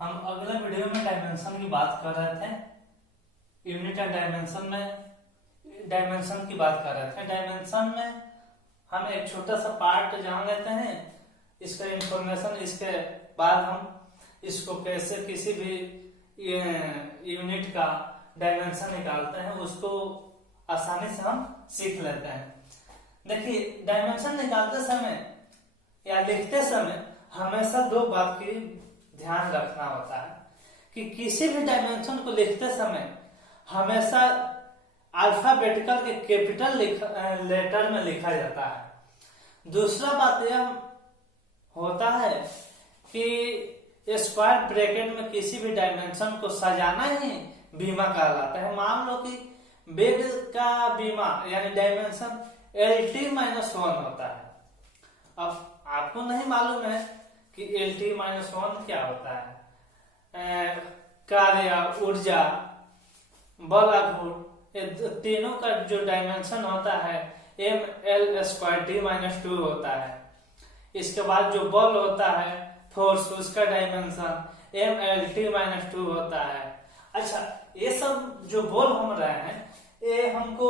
हम अगले वीडियो में डायमेंशन की बात कर रहे थे। यूनिट एंड डायमेंशन में डायमेंशन की बात कर रहे थे। डायमेंशन में हम एक छोटा सा पार्ट जान लेते हैं, इसका इंफॉर्मेशन, इसके बाद हम इसको कैसे किसी भी यूनिट का डायमेंशन निकालते हैं उसको आसानी से हम सीख लेते हैं। देखिए, डायमेंशन निकालते समय या लिखते समय हमेशा दो बात की ध्यान रखना होता है कि किसी भी डायमेंशन को लिखते समय हमेशा अल्फाबेटिकल के कैपिटल लेटर में लिखा जाता है। दूसरा बात यह होता है कि स्क्वायर ब्रैकेट में किसी भी डायमेंशन को सजाना ही बीमा कहलाता है। मान लो कि बेड का बीमा यानी डायमेंशन LT-1 होता है। अब आपको नहीं मालूम है कि LT-1 क्या होता है। कार्य, ऊर्जा, बल, आघूर्ण, ये तीनों का जो डायमेंशन होता है ML²T-2 होता है। इसके बाद जो बल होता है, फोर्स, उसका डायमेंशन MLT-2 होता है। अच्छा, ये सब जो बोल हम रहे हैं ये हमको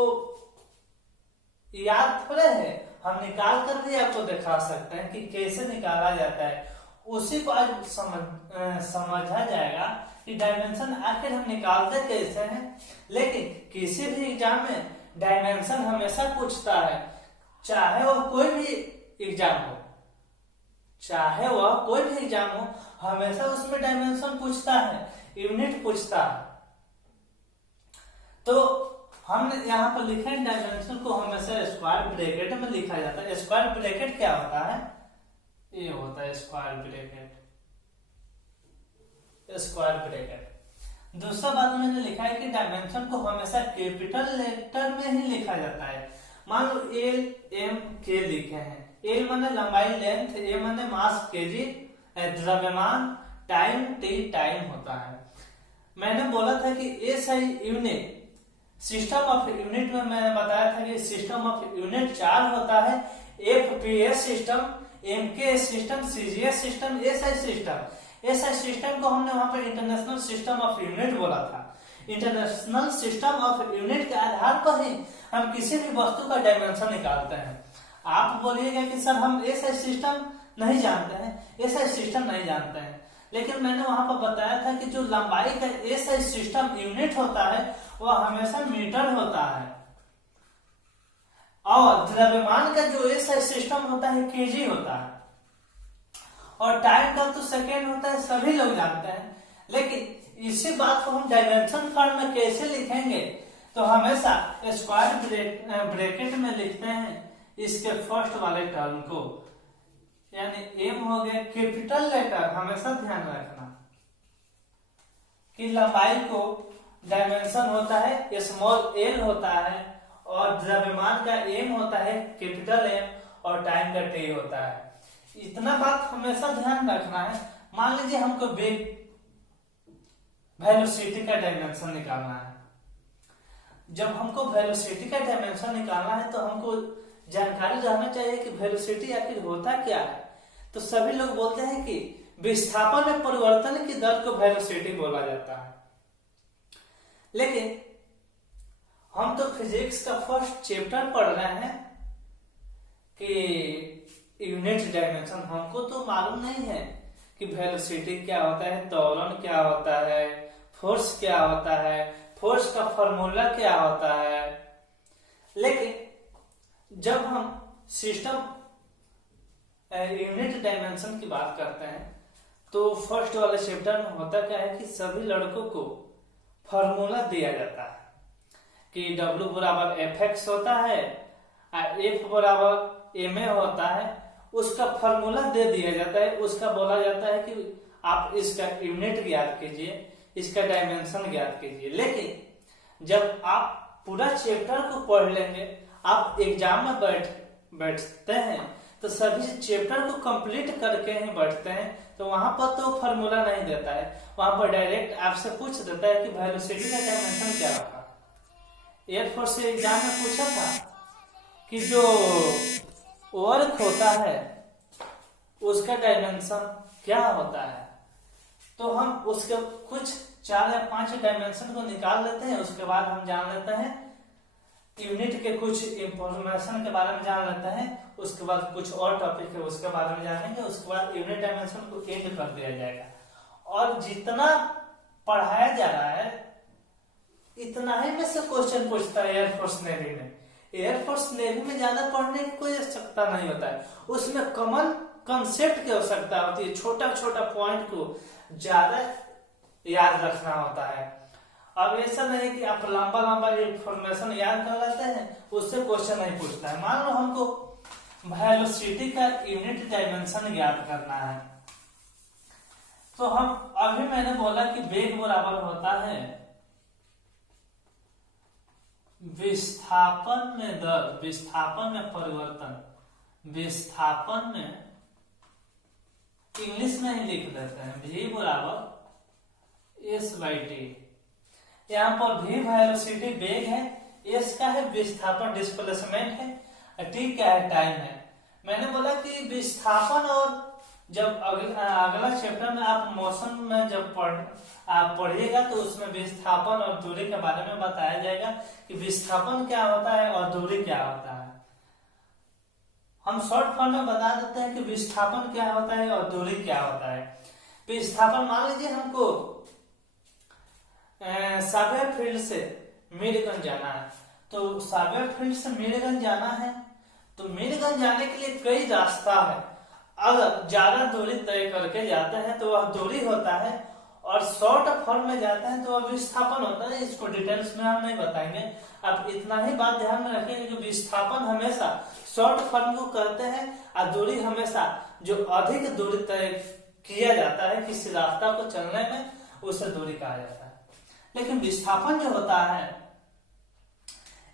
याद थोड़े है, हम निकाल कर भी आपको दिखा सकते हैं कि कैसे निकाला जाता है। उसी को आज समझा जाएगा कि डायमेंशन आखिर हम निकालते कैसे हैं। लेकिन किसी भी एग्जाम में डायमेंशन हमेशा पूछता है, चाहे वह कोई भी एग्जाम हो, चाहे वह कोई भी एग्जाम हो, हमेशा उसमें डायमेंशन पूछता है, यूनिट पूछता है। तो हमने यहाँ पर लिखा है डायमेंशन को हमेशा स्क्वायर ब्रैकेट में लिखा जाता है। स्क्वायर ब्रैकेट क्या होता है? ये होता है स्क्वायर ब्रैकेट। Square bracket. दूसरा बात मैंने लिखा है कि डायमेंशन को हमेशा कैपिटल लेटर में ही लिखा जाता है। मान लो L, M, K लिखे हैं। L माने लंबाई, लेंथ, M माने मास, केजी, द्रव्यमान, टाइम, T टाइम होता है। मैंने बोला था कि SI unit, system of unit में मैंने बताया था कि सिस्टम ऑफ यूनिट 4 होता है। FPS system, MKS system, CGS system, SI system. SI system को हमने वहां पर इंटरनेशनल सिस्टम ऑफ यूनिट बोला था। इंटरनेशनल सिस्टम ऑफ यूनिट के आधार पर ही हम किसी भी वस्तु का डायमेंशन निकालते हैं। आप बोलिएगा कि सर हम SI सिस्टम नहीं जानते हैं, SI सिस्टम नहीं जानते हैं, लेकिन मैंने वहां पर बताया था कि जो लंबाई का SI सिस्टम यूनिट होता है वह हमेशा मीटर होता है, और द्रव्यमान का जो SI सिस्टम होता है केजी होता है, और टाइम का तो सेकेंड होता है, सभी लोग जानते हैं। लेकिन इसी बात को हम डायमेंशन फॉर्म में कैसे लिखेंगे? तो हमेशा स्क्वायर ब्रैकेट में लिखते हैं इसके फर्स्ट वाले टर्म को, यानी M हो गया कैपिटल लेटर। हमेशा ध्यान रखना कि लंबाई को डायमेंशन होता है स्मॉल l होता है, और द्रव्यमान का M होता है कैपिटल M, और टाइम का T होता है। इतना बात हमेशा ध्यान रखना है। मान लीजिए हमको वेलोसिटी का डायमेंशन निकालना है। जब हमको वेलोसिटी का डायमेंशन निकालना है तो हमको जानकारी रहना चाहिए कि वेलोसिटी आखिर होता क्या है। तो सभी लोग बोलते हैं कि विस्थापन में परिवर्तन की दर को वेलोसिटी बोला जाता है। लेकिन हम तो फिजिक्स का फर्स्ट चैप्टर पढ़ रहे हैं कि यूनिट डायमेंशन, हमको तो मालूम नहीं है कि वेलोसिटी क्या होता है, त्वरण क्या होता है, फोर्स क्या होता है, फोर्स का फॉर्मूला क्या होता है। लेकिन जब हम सिस्टम यूनिट डायमेंशन की बात करते हैं तो फर्स्ट वाले चैप्टर में होता क्या है कि सभी लड़कों को फॉर्मूला दिया जाता है कि W बराबर Fx होता है, F बराबर ma होता है। उसका फॉर्मूला दे दिया जाता है, उसका बोला जाता है कि आप इसका यूनिट ज्ञात कीजिए, इसका डायमेंशन ज्ञात कीजिए। लेकिन जब आप पूरा चैप्टर को पढ़ लेंगे, आप एग्जाम में बैठते हैं तो सभी चैप्टर को कंप्लीट करके ही बैठते हैं, तो वहां पर तो फॉर्मूला नहीं देता है, वहां पर डायरेक्ट आपसे पूछ देता है कि वेलोसिटी का डायमेंशन क्या होगा। एयरफोर्स से एग्जाम में पूछा था कि जो वर्क होता है उसका डायमेंशन क्या होता है। तो हम उसके कुछ 4 या 5 डायमेंशन को निकाल लेते हैं। उसके बाद हम जान लेते हैं यूनिट के कुछ इंफॉर्मेशन के बारे में जान लेते हैं। उसके बाद कुछ और टॉपिक है उसके बारे में जानेंगे। उसके बाद यूनिट डायमेंशन को एंड कर दिया जाएगा। और जितना पढ़ाया जा रहा है इतना ही में से क्वेश्चन पूछता है एयरफोर्स नेवी में। एयरफोर्स नेवी में ज्यादा पढ़ने की कोई आवश्यकता नहीं होता है। उसमें कॉमन कंसेप्ट की आवश्यकता होती है। छोटा छोटा पॉइंट को ज्यादा याद रखना होता है। अब ऐसा नहीं कि आप लंबा लंबा इंफॉर्मेशन याद कर लेते हैं, उससे क्वेश्चन नहीं पूछता है। मान लो हमको वेलोसिटी का यूनिट डायमेंशन याद करना है, तो हम अभी मैंने बोला कि वेग बराबर होता है विस्थापन में दर, विस्थापन में परिवर्तन, विस्थापन में इंग्लिश में ही लिख देते हैं v बराबर एस बाई टी। यहाँ पर v वेलोसिटी वेग है, s का है विस्थापन डिस्प्लेसमेंट है, t क्या है टाइम है। मैंने बोला कि विस्थापन, और जब अगला चैप्टर में आप मोशन में जब पढ़िएगा तो उसमें विस्थापन और दूरी के बारे में बताया जाएगा कि विस्थापन क्या होता है और दूरी क्या होता है। हम शॉर्ट फॉर्म में बता देते हैं कि विस्थापन क्या होता है और दूरी क्या होता है। विस्थापन, मान लीजिए हमको सावेयर फील्ड से मीरगंज जाना है, तो सावेयर फील्ड से मीरगंज जाना है, तो मीरगंज जाने के लिए कई रास्ता है। अगर ज्यादा दूरी तय करके जाते हैं तो वह दूरी होता है, और शॉर्ट फॉर्म में जाते हैं तो वह विस्थापन होता है। इसको डिटेल्स में हम नहीं बताएंगे, आप इतना ही बात ध्यान में रखेंगे कि विस्थापन हमेशा शॉर्ट फॉर्म को कहते हैं, और दूरी हमेशा जो अधिक दूरी तय किया जाता है किसी रास्ता को चलने में, उसे दूरी कहा जाता है। लेकिन विस्थापन जो होता है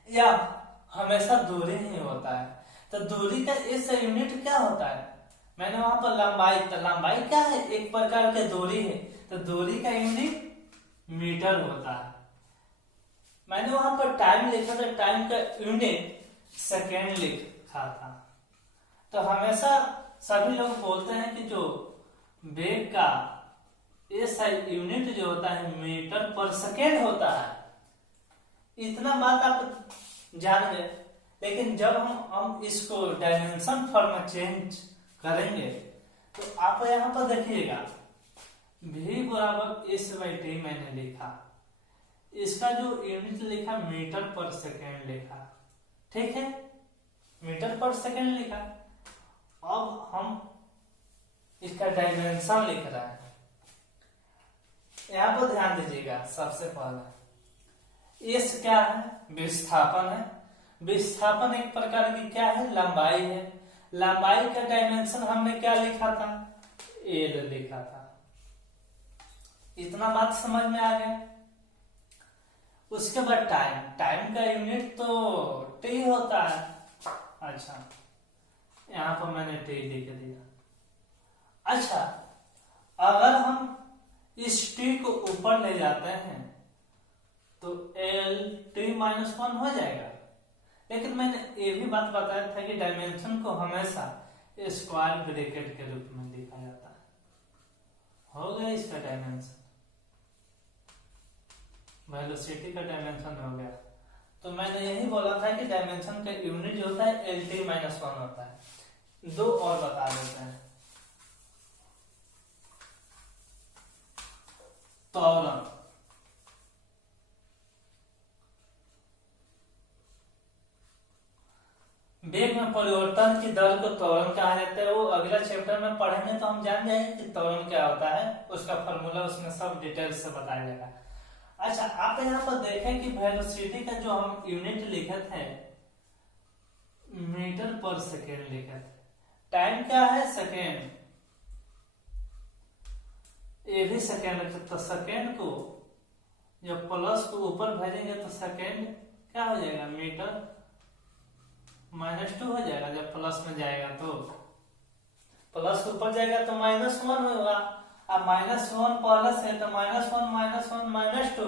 या हमेशा दूरी ही होता है। तो दूरी का इस यूनिट क्या होता है, मैंने वहां पर लंबाई, तो लंबाई क्या है, एक प्रकार की दूरी है, तो दूरी का यूनिट मीटर होता है। मैंने वहां पर टाइम लिखा था, टाइम का यूनिट सेकेंड लिखा था। तो हमेशा सभी लोग बोलते हैं कि जो वेग का ऐसा यूनिट जो होता है मीटर पर सेकेंड होता है। इतना बात आप जान गए। लेकिन जब हम इसको डायमेंशन फॉर्म में चेंज करेंगे तो आप यहां पर देखिएगा v बराबर एस बाई टी मैंने लिखा, इसका जो यूनिट लिखा मीटर पर सेकेंड लिखा, ठीक है, मीटर पर सेकेंड लिखा। अब हम इसका डायमेंशन लिख रहा है। यहां पर ध्यान दीजिएगा, सबसे पहले एस क्या है, विस्थापन है। विस्थापन एक प्रकार की क्या है, लंबाई है। लंबाई का डायमेंशन हमने क्या लिखा था, एल लिखा था। इतना बात समझ में आ गया। उसके बाद टाइम, टाइम का यूनिट तो टी होता है। अच्छा, यहां पर मैंने टी लिख दिया। अच्छा, अगर हम इस टी को ऊपर ले जाते हैं तो एल टी माइनस 1 हो जाएगा। लेकिन मैंने ये भी बात बताया था कि डायमेंशन को हमेशा स्क्वायर ब्रैकेट के रूप में लिखा जाता है। हो गया इसका डायमेंशन, वेलोसिटी का डायमेंशन हो गया। तो मैंने यही बोला था कि डायमेंशन का यूनिट जो होता है एल टी माइनस 1 होता है। दो और बता देते हैं। त्वरण, वेग में परिवर्तन की दर को त्वरण कहा जाता है। वो अगला चैप्टर में पढ़ेंगे तो हम जान जाएंगे कि त्वरण क्या होता है, उसका फॉर्मूला उसमें सब डिटेल्स से बताया जाएगा। अच्छा, आप यहाँ पर देखें कि वेलोसिटी का जो हम यूनिट लिखे थे मीटर पर सेकेंड लिखे थे, टाइम क्या है, सेकेंड, ये भी सेकेंड। तो सेकेंड को जब प्लस को ऊपर भेजेंगे तो सेकेंड क्या हो जाएगा, मीटर -2 हो जाएगा। जब प्लस में जाएगा तो प्लस ऊपर जाएगा तो -1 होगा। अब -1 प्लस है तो -1 -2।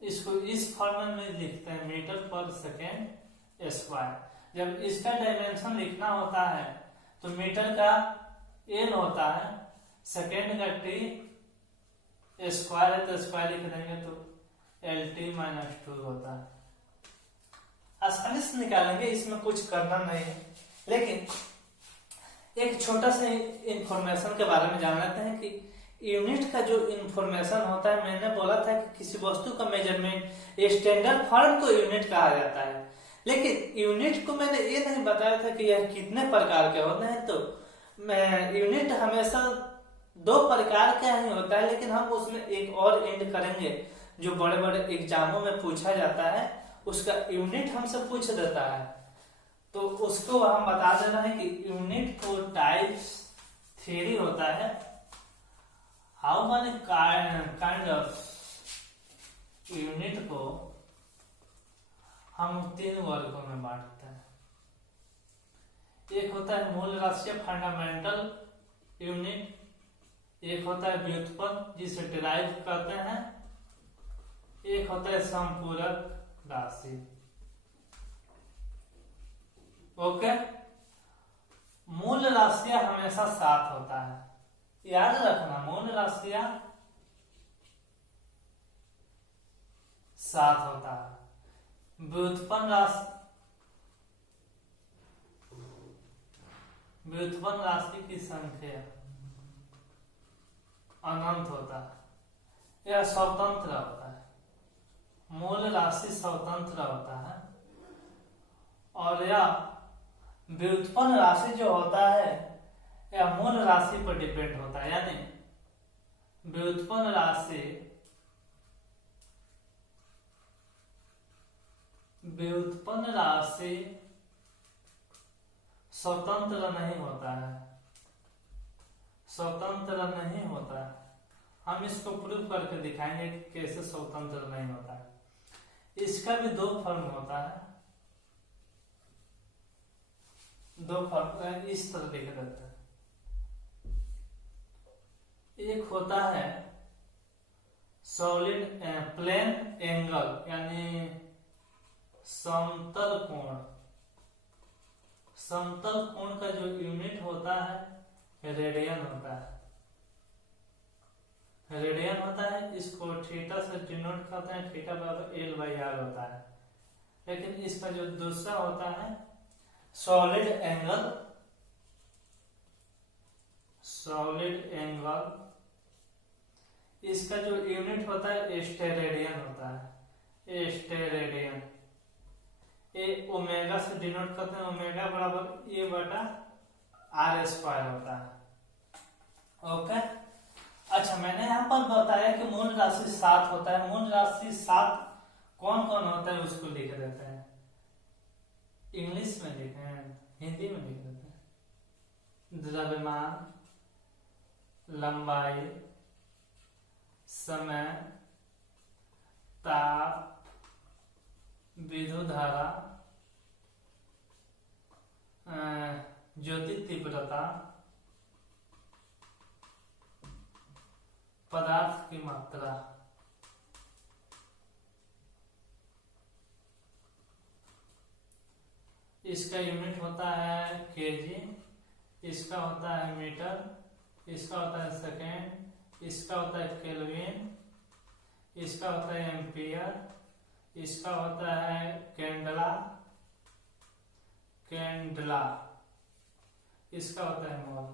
इसको इस फॉर्मेट में लिखते हैं मीटर पर सेकेंड स्क्वायर। जब इसका डायमेंशन लिखना होता है तो मीटर का एल होता है, सेकेंड का टी, स्क्वायर है तो स्क्वायर लिख देंगे तो LT-2 होता है। आसानी से निकालेंगे, इसमें कुछ करना नहीं है। लेकिन एक छोटा सा इंफॉर्मेशन के बारे में जान लेते हैं कि यूनिट का जो इंफॉर्मेशन होता है, मैंने बोला था कि किसी वस्तु का मेजरमेंट स्टैंडर्ड फॉर्म को यूनिट कहा जाता है। लेकिन यूनिट को मैंने ये नहीं बताया था कि यह कितने प्रकार के होते हैं। तो यूनिट हमेशा 2 प्रकार का ही होता है, लेकिन हम उसमें एक और एंड करेंगे जो बड़े बड़े एग्जामों में पूछा जाता है, उसका यूनिट हमसे पूछ देता है। तो उसको हम बता देना है कि यूनिट को टाइप्स थ्योरी होता है। How many kind of unit को हम 3 वर्गों में बांटते हैं। एक होता है मूल राशि फंडामेंटल यूनिट, एक होता है व्युत्पन्न जिसे डिराइव करते हैं, एक होता है संपूरक राशि। ओके, मूल राशियां हमेशा 7 होता है, याद रखना। मूल राशियां 7 होता है। व्युत्पन्न राशि की संख्या अनंत होता है। यह स्वतंत्र होता है। मूल राशि स्वतंत्र होता है। और यह व्युत्पन्न राशि जो होता है यह मूल राशि पर डिपेंड होता है, यानी व्युत्पन्न राशि स्वतंत्र नहीं होता है, स्वतंत्र नहीं होता है। हम इसको प्रूव करके दिखाएंगे कि कैसे स्वतंत्र नहीं होता है। इसका भी 2 फॉर्म होता है, 2 फॉर्म इस तरह लिख देते हैं। एक होता है सॉलिड प्लेन एंगल, यानी समतल कोण। समतल कोण का जो यूनिट होता है रेडियन होता है। रेडियन होता है, इसको थीटा से डिनोट करते हैं, थीटा बराबर L/R होता है। लेकिन इसका जो दूसरा होता है सॉलिड एंगल, इसका जो यूनिट होता है स्टेरेडियन होता है। स्टेरेडियन ए ओमेगा से डिनोट करते हैं, ओमेगा बराबर A/R² होता है। ओके, अच्छा, मैंने यहाँ पर बताया कि मूल राशि 7 होता है। मूल राशि 7 कौन कौन होता है उसको लिख देते हैं। इंग्लिश में लिखे हैं, हिंदी में लिख देते हैं। द्रव्यमान, लंबाई, समय, ताप, विद्युत धारा, ज्योति तीव्रता, पदार्थ की मात्रा। इसका यूनिट होता है केजी, इसका होता है मीटर, इसका होता है सेकेंड, इसका होता है केल्विन, इसका होता है एम्पियर, इसका होता है कैंडला, इसका होता है मोल।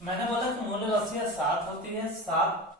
मैंने बोला कि मूल राशियां 7 होती है। 7